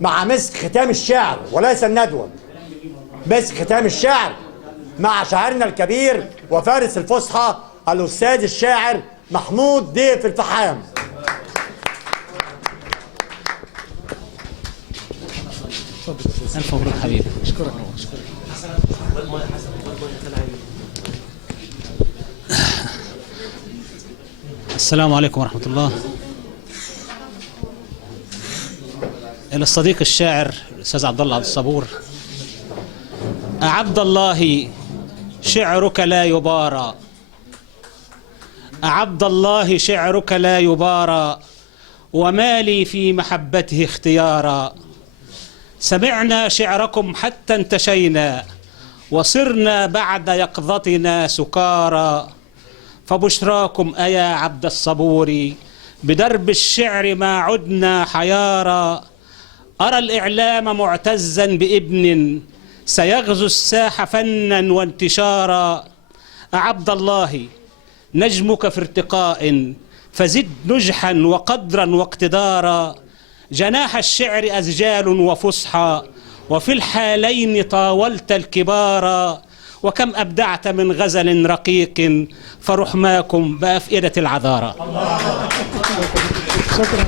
مع مسك ختام الشعر وليس الندوة. مسك ختام الشعر مع شاعرنا الكبير وفارس الفصحى الأستاذ الشاعر محمود ضيف الفحام. ألف مبروك حبيبي. أشكرك. السلام عليكم ورحمة الله. إلى الصديق الشاعر الأستاذ عبد الله عبد الصبور: أعبد الله شعرك لا يبارى، أعبد الله شعرك لا يبارى، وما لي في محبته اختيارا. سمعنا شعركم حتى انتشينا، وصرنا بعد يقظتنا سكارى. فبشراكم أيا عبد الصبور، بدرب الشعر ما عدنا حيارى. أرى الإعلام معتزا بابن سيغزو الساحة فنا وانتشارا. أعبد الله نجمك في ارتقاء، فزد نجحا وقدرا واقتدارا. جناح الشعر أزجال وفصحى، وفي الحالين طاولت الكبارا. وكم أبدعت من غزل رقيق، فرحماكم بأفئدة العذارى. شكرا.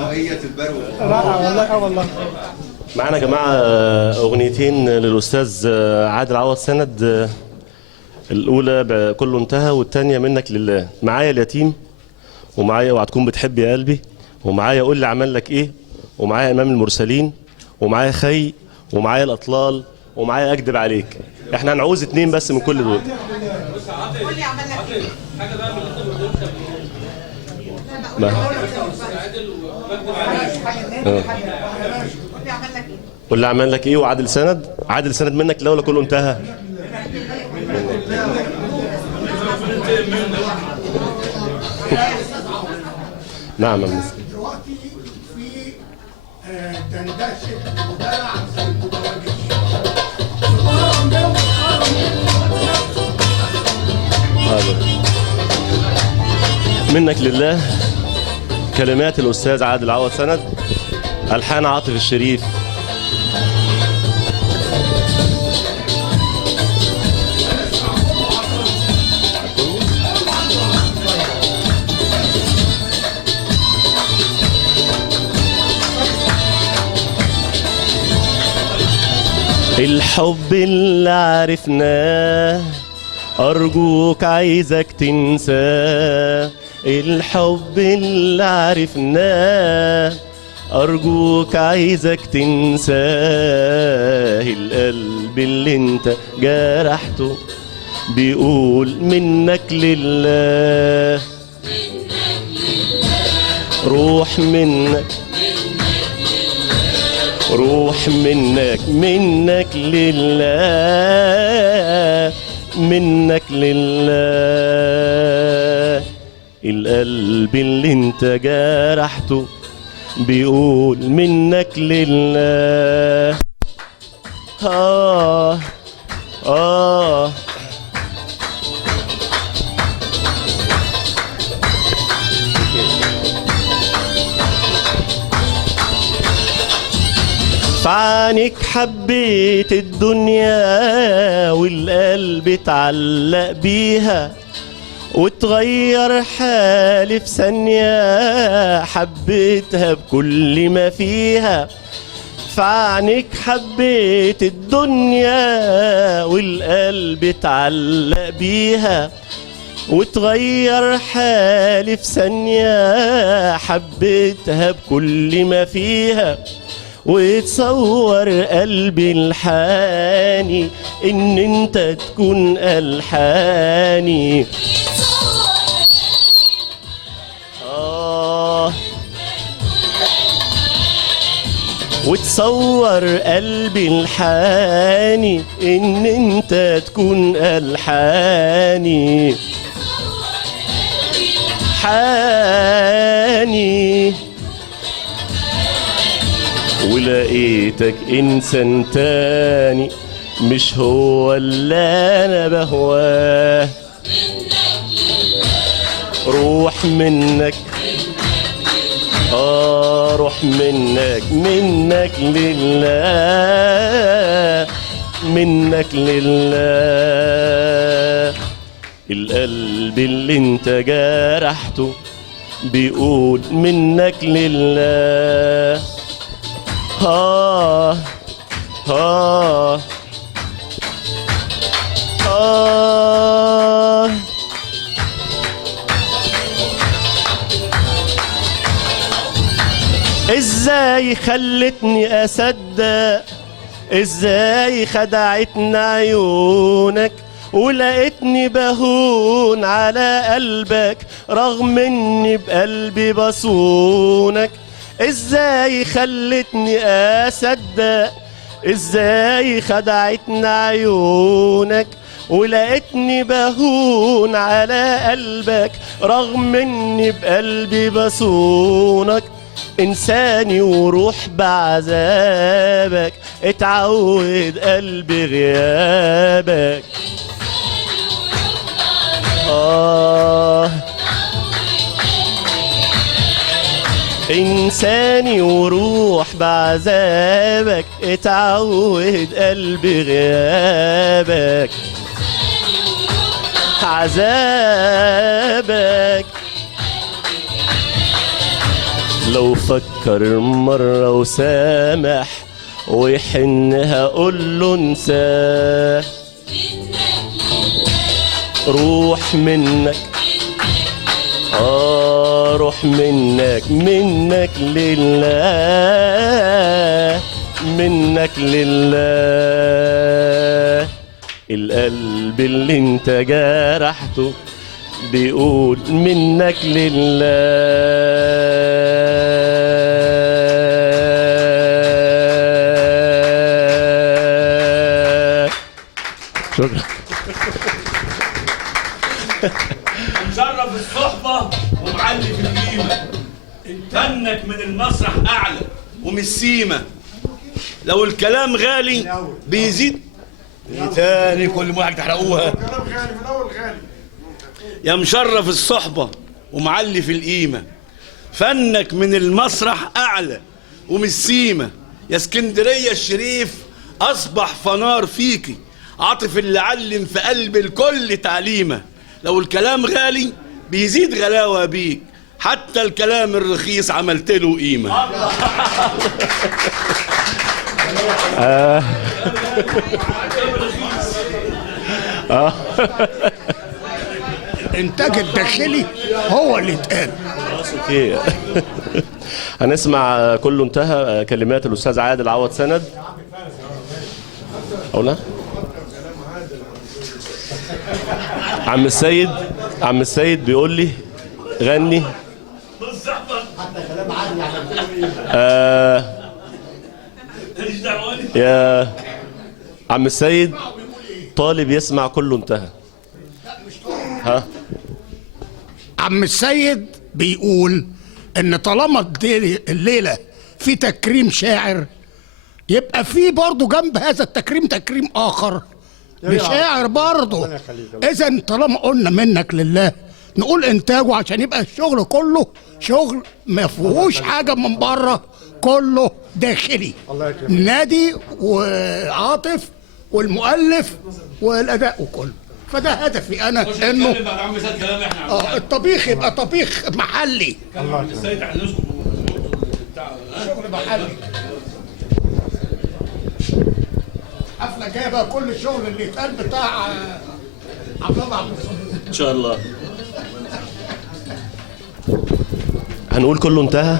رائية البرو. والله. معنا يا جماعة أغنيتين للأستاذ عادل عوض سند. الأولى كله انتهى، والثانية منك لله. معايا اليتيم، ومعايا وهتكون بتحب يا قلبي، ومعايا قول لي عمل لك إيه، ومعايا إمام المرسلين، ومعايا خي، ومعايا الأطلال، ومعايا أكدب عليك. إحنا هنعوز 2 بس من كل دول. قول لي عمل لك إيه؟ حاجة بقى من اللي أنت قول لي عمل لك ايه وعادل سند. عادل سند منك لولا كله انتهى. نعم يا مس. دلوقتي في تندشة مدلع زي المدرجش. منك لله، كلمات الأستاذ عادل عوض سند، ألحان عاطف الشريف. الحب اللي عرفناه أرجوك عايزك تنساه. الحب اللي عرفناه أرجوك عايزك تنساه. القلب اللي انت جرحته بيقول منك لله. روح منك، روح منك لله، منك لله. القلب اللي انت جرحته بيقول منك لله. فعنك حبيت الدنيا والقلب اتعلق بيها، وتغير حالي في ثانية حبيتها بكل ما فيها. فعنك حبيت الدنيا والقلب اتعلق بيها، وتغير حالي في ثانية حبيتها بكل ما فيها. وتصور قلبي الحاني ان انت تكون ألحاني. وتصور قلبي الحاني ان انت تكون ألحاني. حاني ولقيتك انسان تاني مش هو اللي انا بهواه. روح منك، روح منك لله، منك لله. القلب اللي انت جرحته بيقول منك لله. آه آه آه ازاي خلتني اصدق، ازاي خدعتني عيونك ولقيتني بهون على قلبك رغم اني بقلبي بصونك. ازاي خلتني اصدق، ازاي خدعتني عيونك ولقيتني بهون على قلبك رغم اني بقلبي بصونك. انساني وروح بعذابك، اتعود قلبي غيابك. إنساني وروح بعذابك، اتعود قلبي غيابك. عذابك لو فكر مرة وسامح ويحن هقول له انساه. روح منك روح منك لله، منك لله. القلب اللي انت جرحته بيقول منك لله. شكرا. مشرف الصحبة ومعلي في القيمة، فنك من المسرح أعلى ومش سيمة. لو الكلام غالي بيزيد تاني، كل واحد تحرقوها. كلام غالي من اول غالي. يا مشرف الصحبة ومعلي في القيمة، فنك من المسرح أعلى ومش سيمة. يا اسكندرية الشريف أصبح فنار فيكي، عاطف اللي علم في قلب الكل تعليمة. لو الكلام غالي بيزيد غلاوة بيك، حتى الكلام الرخيص عملت له قيمة. الانتاج الداخلي هو اللي اتقال. اوكي. هنسمع كله انتهى كلمات الاستاذ عادل عوض سند. أولا عم السيد بيقول لي غني. يا عم السيد طالب يسمع كله انتهى. ها عم السيد بيقول ان طالما الليله في تكريم شاعر، يبقى في برضه جنب هذا التكريم تكريم اخر لشاعر برضه. اذا طالما قلنا منك لله، نقول انتاجه عشان يبقى الشغل كله شغل ما فيهوش حاجه من بره، كله داخلي. نادي وعاطف والمؤلف والاداء وكله. فده هدفي انا، انه الطبيخ يبقى طبيخ محلي، شغل محلي. حفله جايه بقى كل الشغل اللي اتقال بتاع عبد الله عبد الصمد ان شاء الله. هنقول كله انتهى.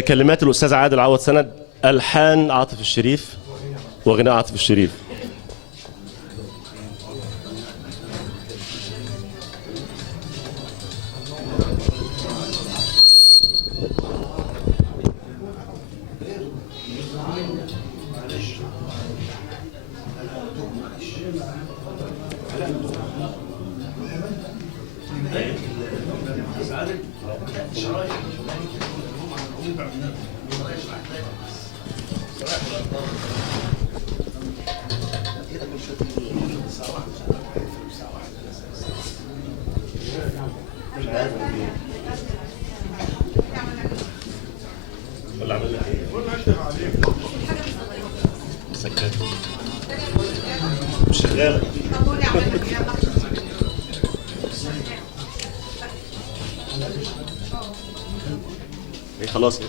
كلمات الاستاذ عادل عوض سند، الحان عاطف الشريف وغناء عاطف الشريف. ولا عمل لك ايه؟ سكت مش شغاله. ايه خلاص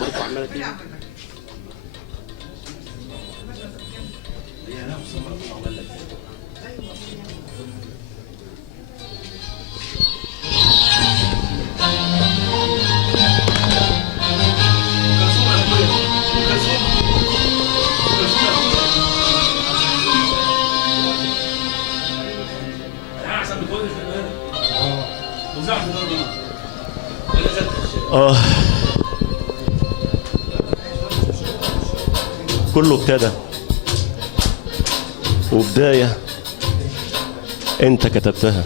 برضه عماله كده. كله ابتدى وبداية انت كتبتها.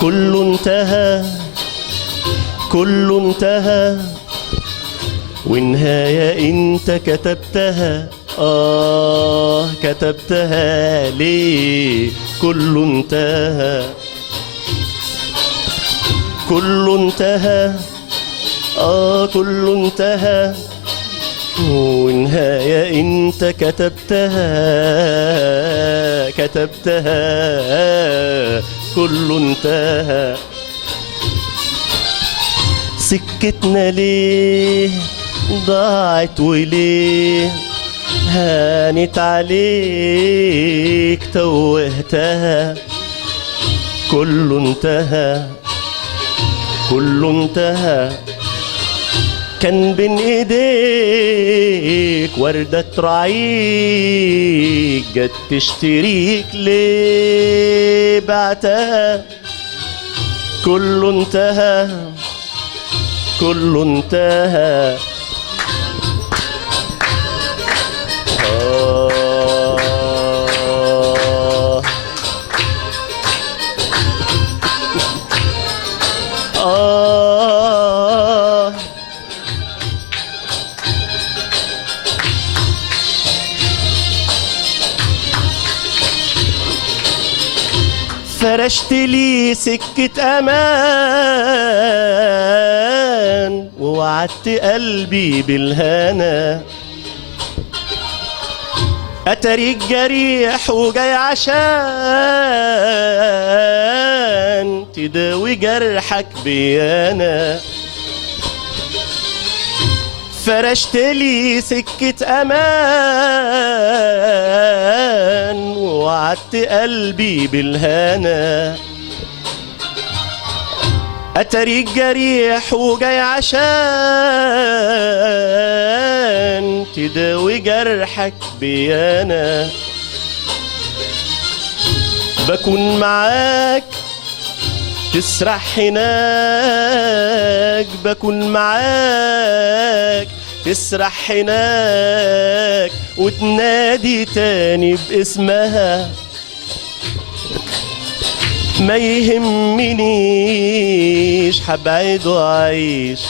كله انتهى كله انتهى ونهاية انت كتبتها. كتبتها ليه؟ كله انتهى كله انتهى كله انتهى ونهاية انت كتبتها كله انتهى. سكتنا ليه ضاعت وليه هانت عليك توهتها. كله انتهى كله انتهى. كان بين ايديك وردة تراعيك جت تشتريك ليه بعتها. كله انتهى كله انتهى. فرشت لي سكة أمان ووعدت قلبي بالهنا. أتريك جريح وجاي عشان تداوي جرحك بيانا. فرشت لي سكة أمان ووعدت قلبي بالهنا. أتريك جريح وجاي عشان تداوي جرحك بيانا. بكون معاك تسرح هناك بكون معاك تسرح هناك وتنادي تاني باسمها. ما يهمنيش حبعد وعيش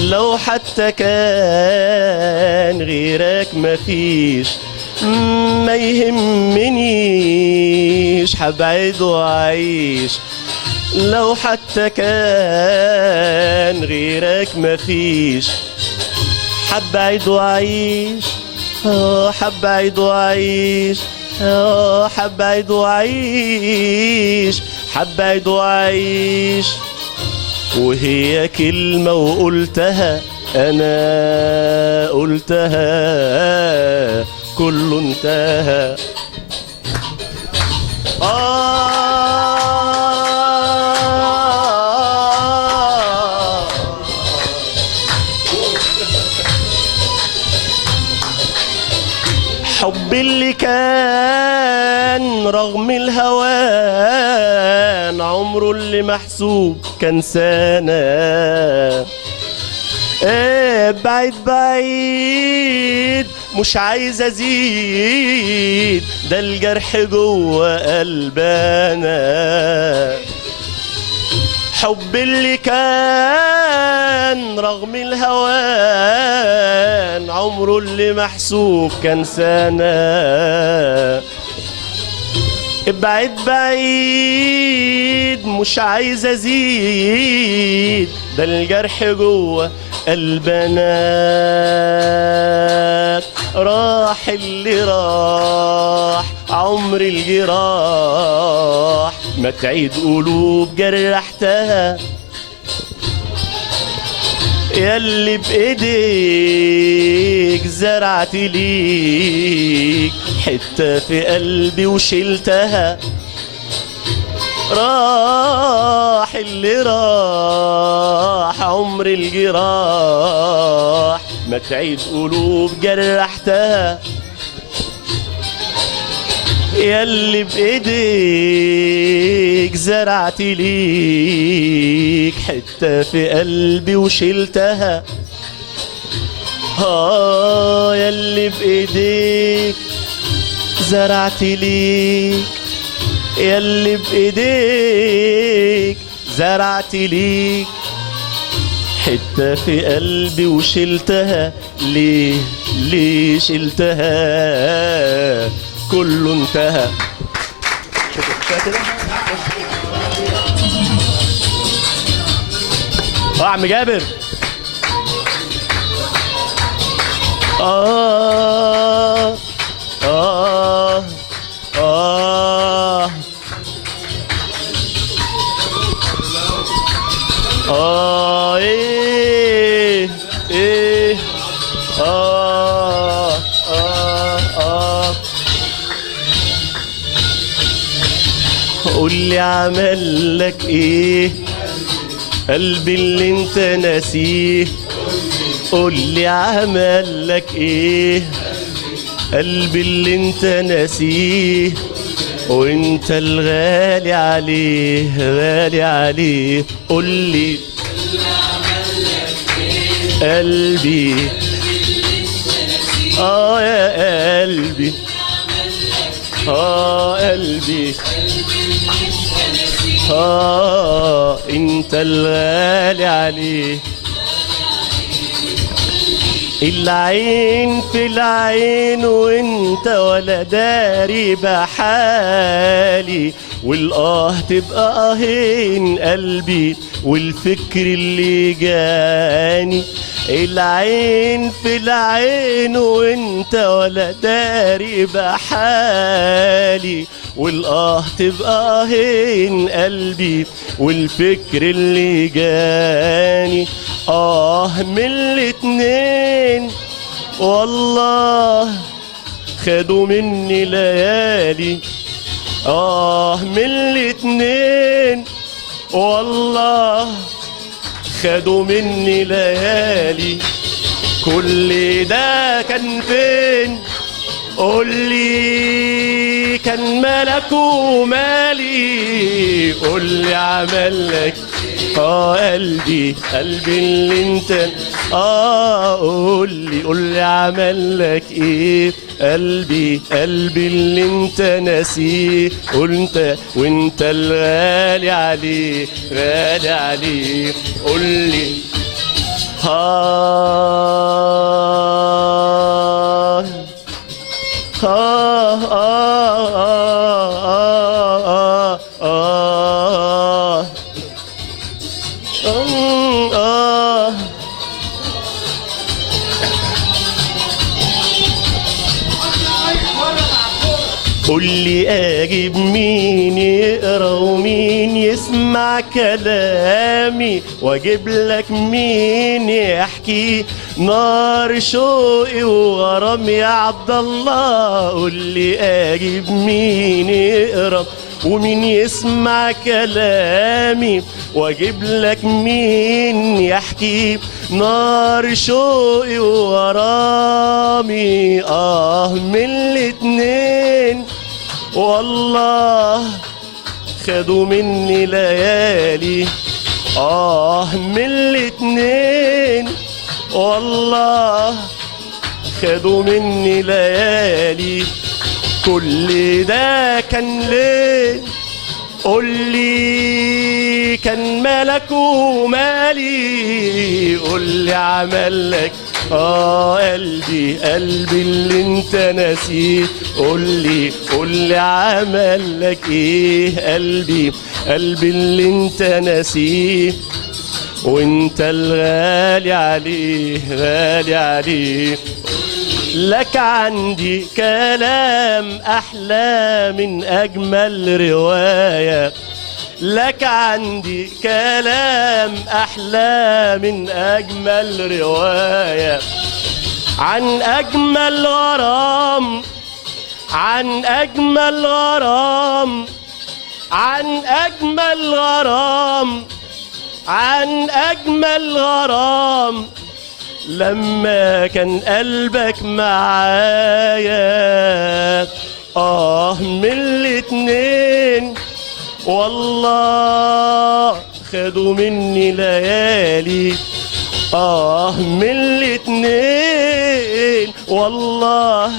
لو حتى كان غيرك مفيش. ما يهمنيش حبعد وعيش لو حتى كان غيرك مفيش. حبعد وعيش حبعد وعيش حبعد وعيش حبعد وعيش. وهي كلمة وقلتها أنا قلتها. كله انتهى. حب اللي كان رغم الهوان عمره اللي محسوب كان سنة. بعيد بعيد مش عايز ازيد، ده الجرح جوه قلبنا. حب اللي كان رغم الهوان، عمره اللي محسوب كان سنة. ابعد بعيد مش عايز ازيد، ده الجرح جوه قلبنا. راح اللي راح عمر الجراح، ما تعيد قلوب جرحتها. ياللي بايديك زرعت ليك حتة في قلبي وشلتها. راح اللي راح عمر الجراح، ما تعيد قلوب جرحتها. ياللي بايديك زرعت ليك حتة في قلبي وشلتها. ياللي بايديك زرعت ليك، ياللي بايديك زرعت ليك حتة في قلبي وشلتها. ليه شلتها؟ كله انتهى. شوفوا كده. عم جابر. آه آه آه آه إيه إيه آه آه آه. قولي عمل لك إيه قلبي اللي انت ناسيه؟ قولي عمل لك إيه قلبي اللي انت ناسيه؟ وانت الغالي عليه غالي عليه. قولي قلبي يا قلبي قلبي انت الغالي عليه. العين في العين وانت ولا داري بحالي، تبقى اهين قلبي والفكر اللي جاني. العين في العين وانت ولا داري بحالي، تبقى اهين قلبي والفكر اللي جاني. من الاتنين والله خدوا مني ليالي. من الاتنين والله خدوا مني ليالي. كل ده كان فين؟ قولي كان مالك ومالي. قولي عملك قلبي اللي انت قولي عملك ايه قلبي اللي انت ناسيه. وانت الغالي عليه غالي عليه. قولي قولي اجيب مين يقرا ومين يسمع كلامي، واجيب لك مين يحكي نار شوقي وغرامي يا عبد الله. قولي اجيب مين يقرا ومين يسمع كلامي، واجيب لك مين يحكي نار شوقي وغرامي. من الاتنين والله خدوا مني ليالي. من الاتنين والله خدوا مني ليالي، كل ده كان ليه؟ قول لي كان مالك ومالي، قول لي عملك قلبي اللي انت نسيت، قول لي عملك ايه قلبي اللي انت نسيت، وانت الغالي عليه لك عندي كلام أحلى من أجمل رواية، لك عندي كلام أحلى من أجمل رواية، عن أجمل غرام، عن أجمل غرام، عن أجمل غرام، عن أجمل غرام، لما كان قلبك معايا من الاتنين والله خدوا مني ليالي، من الاتنين والله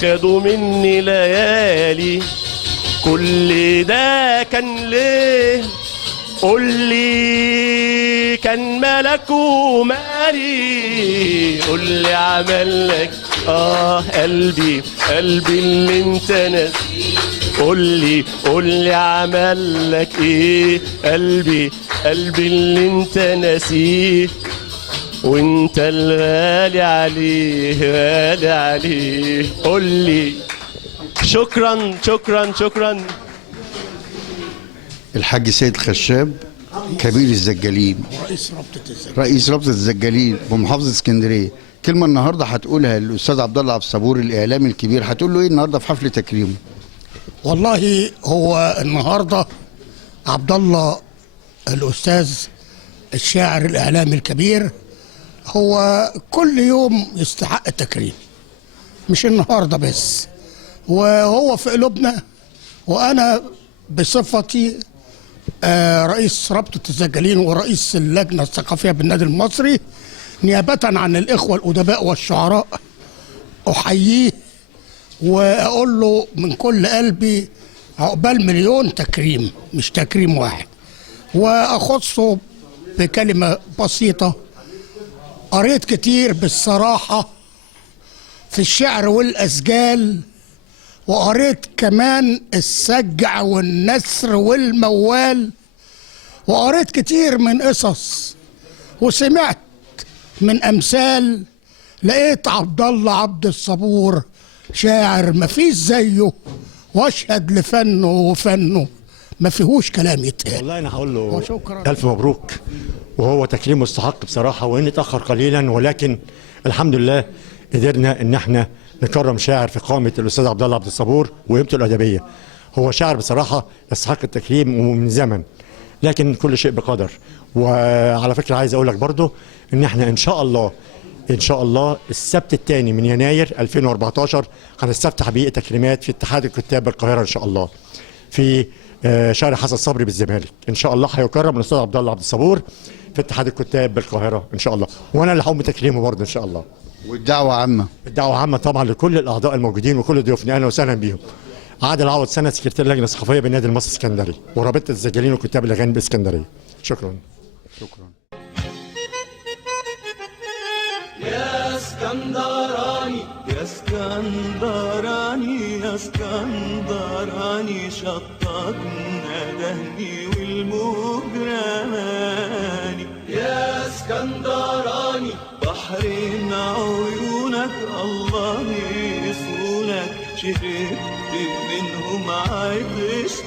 خدوا مني ليالي، كل ده كان ليه؟ قول لي كان مالك ومالي، قول لي عملك قلبي اللي انت نسيت، قول لي عملك ايه قلبي اللي انت نسيت، وانت الغالي عليه قول لي. شكرا شكرا شكرا. الحاج سيد خشاب كبير الزجالين، رئيس رابطة الزجالين بمحافظة اسكندرية. كلمة النهاردة هتقولها الأستاذ عبد الله عبد الصبور الإعلامي الكبير، هتقول له إيه النهاردة في حفل تكريمه؟ والله هو النهاردة عبد الله الأستاذ الشاعر الإعلامي الكبير هو كل يوم يستحق التكريم، مش النهاردة بس، وهو في قلوبنا. وأنا بصفتي رئيس رابطة الزجالين ورئيس اللجنة الثقافية بالنادي المصري، نيابة عن الإخوة الأدباء والشعراء أحييه وأقول له من كل قلبي عقبال مليون تكريم، مش تكريم واحد. وأخصه بكلمة بسيطة، قريت كتير بالصراحة في الشعر والأسجال، وقريت كمان السجع والنسر والموال، وقريت كتير من قصص وسمعت من أمثال. لقيت عبد الله عبد الصبور شاعر مفيش زيه، واشهد لفنه وفنه ما فيهوش كلام يتقال. والله انا هقول له وشكرا. الف مبروك، وهو تكريم مستحق بصراحه، وان اتاخر قليلا ولكن الحمد لله قدرنا ان احنا نكرم شاعر في قامه الاستاذ عبد الله عبد الصبور وقيمته الادبيه. هو شاعر بصراحه يستحق التكريم ومن زمن، لكن كل شيء بقدر. وعلى فكره عايز اقول لك برضو ان احنا ان شاء الله السبت الثاني من يناير 2014 هنستفتح بيه تكريمات في اتحاد الكتاب بالقاهره ان شاء الله، في شارع حسن صبري بالزمالك. ان شاء الله هيكرم الاستاذ عبد الله عبد الصبور في اتحاد الكتاب بالقاهره ان شاء الله، وانا اللي هقوم بتكريمه برضه ان شاء الله. والدعوة عامة، الدعوه عامه طبعا لكل الاعضاء الموجودين وكل ضيوفنا، اهلا وسهلا بيهم. عادل عوض سند سكرتير اللجنه الثقافيه بالنادي المصري الاسكندري ورابطه الزجالين وكتاب الاغاني بالاسكندريه. شكرا. يا اسكندراني يا اسكندراني يا اسكندراني، شطك ندهني والموج رماني. يا اسكندراني بحرين عيونك الله يصونك، شربت منهم عطشت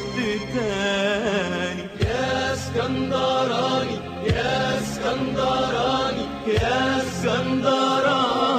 تاني. يا اسكندراني يا اسكندراني يا اسكندراني.